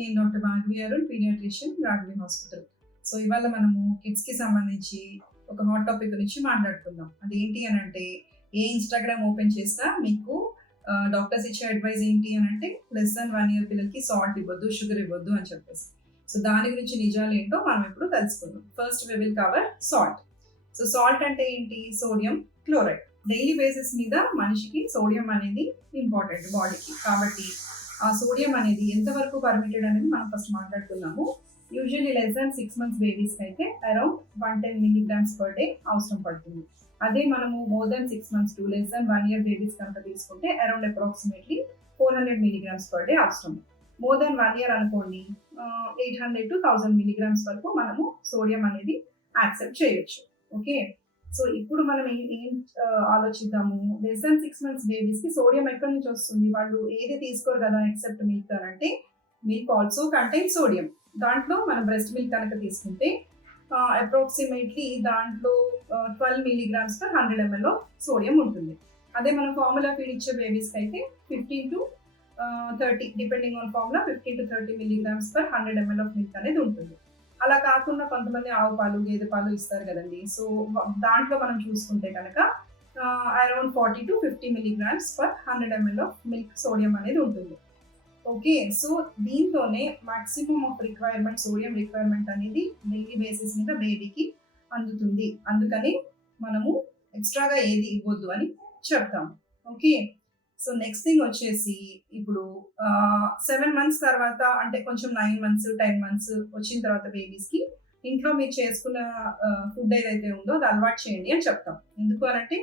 నేను doctor Bhagvi Arun paediatrician Raghvi hospital. So ఇవాళ మనము కిడ్స్కి సంబంధించి ఒక హాట్ టాపిక్ గురించి మాట్లాడుకుందాం. అది ఏంటి అని అంటే ఏ ఇన్స్టాగ్రామ్ ఓపెన్ చేస్తా మీకు డాక్టర్స్ ఇచ్చే అడ్వైజ్ ఏంటి అని అంటే లెస్ దాన్ వన్ ఇయర్ పిల్లలకి సాల్ట్ ఇవ్వద్దు షుగర్ ఇవ్వద్దు అని చెప్పేసి. సో దాని గురించి నిజాలు ఏంటో మనం ఇప్పుడు తెలుసుకుందాం. First we will cover salt so salt అంటే ఏంటి? సోడియం క్లోరైడ్ డైలీ బేసిస్ మీద మనిషికి సోడియం అనేది ఇంపార్టెంట్ బాడీకి కాబట్టి ఆ సోడియం అనేది ఎంతవరకు పర్మిటెడ్ అనేది మనం ఫస్ట్ మాట్లాడుకున్నాము usually less than six months బేబీస్కి అయితే around one ten milligrams per day అవసరం పడుతుంది. అదే మనము more than six months to less than one year babies కనుక తీసుకుంటే around approximately four hundred milligrams per day అవసరం. మోర్ దాన్ వన్ ఇయర్ అనుకోండి eight hundred to thousand milligrams వరకు మనము సోడియం అనేది యాక్సెప్ట్ చేయొచ్చు. ఓకే సో ఇప్పుడు మనం ఏం ఏం ఆలోచిద్దాము? లెస్ దాన్ సిక్స్ మంత్స్ బేబీస్కి సోడియం ఎక్కడి నుంచి వస్తుంది? వాళ్ళు ఏది తీసుకోరు కదా ఎక్సెప్ట్ మిల్క్ అంటే మిల్క్ ఆల్సో కంటైన్ సోడియం దాంట్లో మనం బ్రెస్ట్ మిల్క్ కనుక తీసుకుంటే అప్రాక్సిమేట్లీ దాంట్లో twelve milligrams per hundred ML sodium ఉంటుంది. అదే మనం ఫార్ములా ఫీడ్ ఇచ్చే బేబీస్కి అయితే fifteen to thirty depending on formula fifteen to thirty milligrams per hundred ML of milk అనేది ఉంటుంది. అలా కాకుండా కొంతమంది ఆవు పాలు గేదె పాలు ఇస్తారు కదండి. సో దాంట్లో మనం చూసుకుంటే కనుక around forty to fifty milligrams per hundred ML of milk sodium అనేది ఉంటుంది. ఓకే సో దీంతోనే maximum of requirement sodium requirement అనేది డైలీ బేసిస్ మీద బేబీకి అందుతుంది. అందుకని మనము ఎక్స్ట్రాగా ఏది ఇవ్వద్దు అని చెప్తాము. ఓకే సో నెక్స్ట్ థింగ్ వచ్చేసి ఇప్పుడు సెవెన్ మంత్స్ తర్వాత అంటే కొంచెం నైన్ మంత్స్ టెన్ మంత్స్ వచ్చిన తర్వాత బేబీస్కి ఇంట్లో మీరు చేసుకున్న ఫుడ్ ఏదైతే ఉందో అది అలవాటు చేయండి అని చెప్తాం. ఎందుకు అనంటే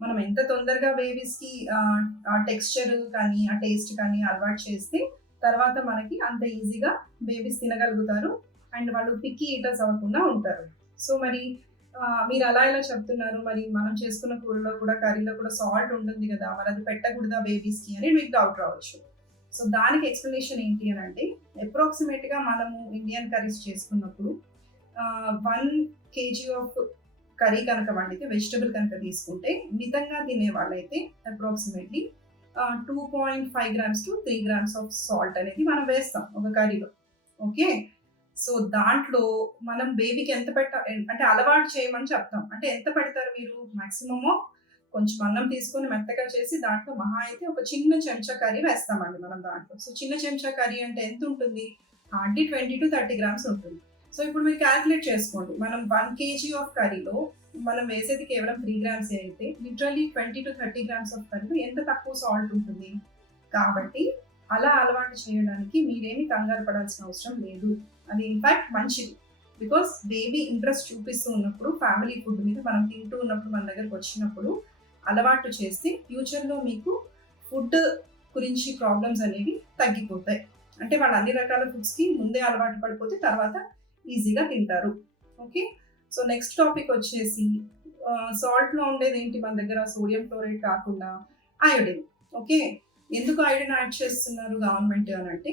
మనం ఎంత తొందరగా బేబీస్కి ఆ టెక్స్చర్ కానీ ఆ టేస్ట్ కానీ అలవాటు చేస్తే తర్వాత మనకి అంత ఈజీగా బేబీస్ తినగలుగుతారు. అండ్ వాళ్ళు పిక్కి ఈటర్స్ అవ్వకుండా ఉంటారు. సో మరి మీరు అలా ఇలా చెప్తున్నారు మరి మనం చేసుకున్న కూరలో కూడా కర్రీలో కూడా సాల్ట్ ఉంటుంది కదా మరి అది పెట్టకూడదా బేబీస్కి అని మీకు డౌట్ రావచ్చు. సో దానికి ఎక్స్ప్లెనేషన్ ఏంటి అని అంటే అప్రాక్సిమేట్గా మనము ఇండియన్ కర్రీస్ చేసుకున్నప్పుడు వన్ కేజీ ఆఫ్ కర్రీ కనుక వండితే వెజిటబుల్ కనుక తీసుకుంటే మితంగా తినే వాళ్ళైతే approximately two point five grams to three grams of salt అనేది మనం వేస్తాం ఒక కర్రీలో ఓకే సో దాంట్లో మనం బేబీకి ఎంత పెట్ట అంటే అలవాటు చేయమని చెప్తాం. అంటే ఎంత పెడతారు మీరు? మ్యాక్సిమము కొంచెం అన్నం తీసుకొని మెత్తగా చేసి దాంట్లో మహా అయితే ఒక చిన్న చెంచా కర్రీ వేస్తామండి మనం దాంట్లో. సో చిన్న చెంచా కర్రీ అంటే ఎంత ఉంటుంది? అంటే ట్వంటీ టు థర్టీ గ్రామ్స్ ఉంటుంది. సో ఇప్పుడు మీరు క్యాల్కులేట్ చేసుకోండి. మనం వన్ కేజీ ఆఫ్ కర్రీలో మనం వేసేది కేవలం త్రీ గ్రామ్స్ అయితే literally twenty to thirty grams of కర్రీలో ఎంత తక్కువ సాల్ట్ ఉంటుంది? కాబట్టి అలా అలవాటు చేయడానికి మీరేమి కంగారు పడాల్సిన అవసరం లేదు. అది ఇన్ఫాక్ట్ మంచిది. బికాస్ బేబీ ఇంట్రెస్ట్ చూపిస్తూ ఉన్నప్పుడు ఫ్యామిలీ ఫుడ్ మీద మనం తింటూ ఉన్నప్పుడు మన దగ్గరకు వచ్చినప్పుడు అలవాటు చేస్తే ఫ్యూచర్లో మీకు ఫుడ్ గురించి ప్రాబ్లమ్స్ అనేవి తగ్గిపోతాయి. అంటే వాళ్ళు అన్ని రకాల ఫుడ్స్కి ముందే అలవాటు పడిపోతే తర్వాత ఈజీగా తింటారు. ఓకే సో నెక్స్ట్ టాపిక్ వచ్చేసి సాల్ట్లో ఉండేది ఏంటి మన దగ్గర? సోడియం క్లోరైడ్ కాకుండా అయోడిన్ ఓకే ఎందుకు అయోడిన్ యాడ్ చేస్తున్నారు గవర్నమెంట్ అని అంటే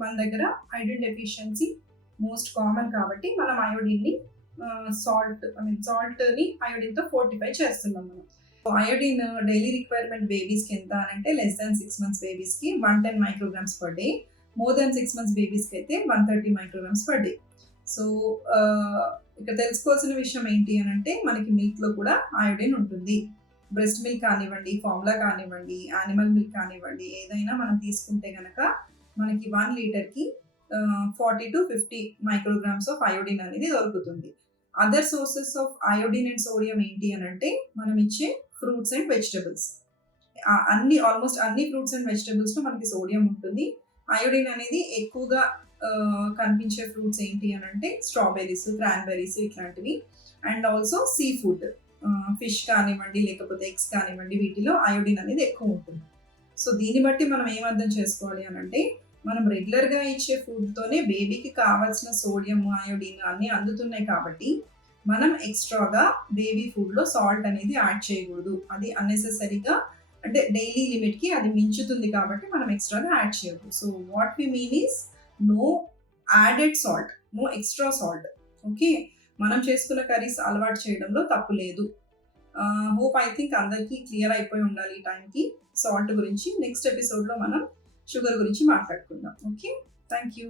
మన దగ్గర ఐరన్ డెఫిషియన్సీ మోస్ట్ కామన్ కాబట్టి మనం అయోడిన్ని సాల్ట్ ఐ మీన్ సాల్ట్ని అయోడిన్తో ఫోర్టిఫై చేస్తున్నాం మనం. అయోడిన్ డైలీ రిక్వైర్మెంట్ బేబీస్కి ఎంత అని అంటే less than six months బేబీస్కి one ten micrograms per day more than six months బేబీస్కి అయితే one thirty micrograms per day so ఇక్కడ తెలుసుకోవాల్సిన విషయం ఏంటి అని అంటే మనకి మిల్క్లో కూడా అయోడిన్ ఉంటుంది. బ్రెస్ట్ మిల్క్ కానివ్వండి ఫార్ములా కానివ్వండి యానిమల్ మిల్క్ కానివ్వండి ఏదైనా మనం తీసుకుంటే కనుక మనకి వన్ లీటర్కి forty to fifty micrograms of iodine అనేది దొరుకుతుంది. Other sources of iodine and sodium ఏంటి అని అంటే మనం ఇచ్చే ఫ్రూట్స్ అండ్ వెజిటబుల్స్ అన్ని ఆల్మోస్ట్ అన్ని ఫ్రూట్స్ అండ్ వెజిటబుల్స్లో మనకి సోడియం ఉంటుంది. అయోడిన్ అనేది ఎక్కువగా కనిపించే ఫ్రూట్స్ ఏంటి అని అంటే స్ట్రాబెర్రీస్ క్రాన్బెర్రీస్ ఇట్లాంటివి. And also sea food fish కానివ్వండి లేకపోతే ఎగ్స్ కానివ్వండి వీటిలో అయోడిన్ అనేది ఎక్కువ ఉంటుంది. సో దీన్ని బట్టి మనం ఏమర్థం చేసుకోవాలి అని అంటే మనం రెగ్యులర్గా ఇచ్చే ఫుడ్తోనే బేబీకి కావాల్సిన సోడియం అయోడిన్ అన్నీ అందుతున్నాయి కాబట్టి మనం ఎక్స్ట్రాగా బేబీ ఫుడ్లో సాల్ట్ అనేది యాడ్ చేయకూడదు. అది అన్నెసెసరీగా అంటే డైలీ లిమిట్కి అది మించుతుంది కాబట్టి మనం ఎక్స్ట్రాగా యాడ్ చేయకూడదు. So what we mean is no added salt no extra salt okay మనం చేసుకున్న కర్రీస్ అలవాటు చేయడంలో తప్పు లేదు. హోప్ ఐ థింక్ అందరికీ క్లియర్ అయిపోయి ఉండాలి ఈ టైంకి సాల్ట్ గురించి నెక్స్ట్ ఎపిసోడ్లో మనం షుగర్ గురించి మాట్లాడుకుందాం. ఓకే? Thank you